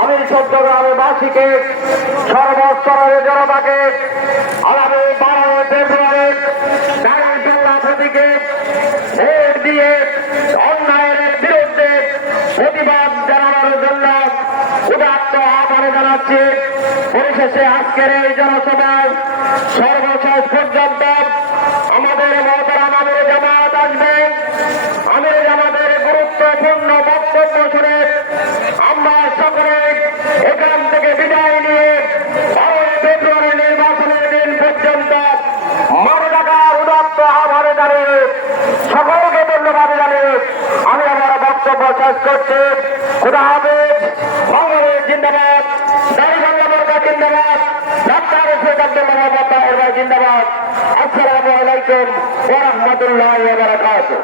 আমি চট্টগ্রামবাসীকে সর্বস্তরের জনতাকে আগামী 12 ফেব্রুয়ারি দাঁড়িপাল্লা প্রতীকে ভোট দিয়ে অন্যায়ের বিরুদ্ধে প্রতিবাদ জানানোর জন্য উদাত্ত আহ্বান জানাচ্ছি। পরিশেষে আজকের এই জনসভায় সর্বশেষ পর্যন্ত আমাদের মহতারাম আমির জামাত আসবেন। আমির জামাতের গুরুত্বপূর্ণ বক্তব্য শুনে আমরা সকলে এখান থেকে বিদায় নিয়ে 12 ফেব্রুয়ারি নির্বাচনের দিন পর্যন্ত মনে রাখার উদাত্ত আহ্বানে দাঁড়িয়ে সকলকে ধন্যবাদ জানিয়ে আমি আমার বক্তব্য শেষ করছি। খুদা হাফেজ। বাংলাদেশ জিন্দাবাদ। দাঁড়িপাল্লা মার্কা জিন্দাবাদ। ডাক্তার শেখ আব্দুল্লাহ জিন্দাবাদ। আসসালামু আলাইকুম ওয়া রাহমাতুল্লাহি ওয়া বারাকাতুহু।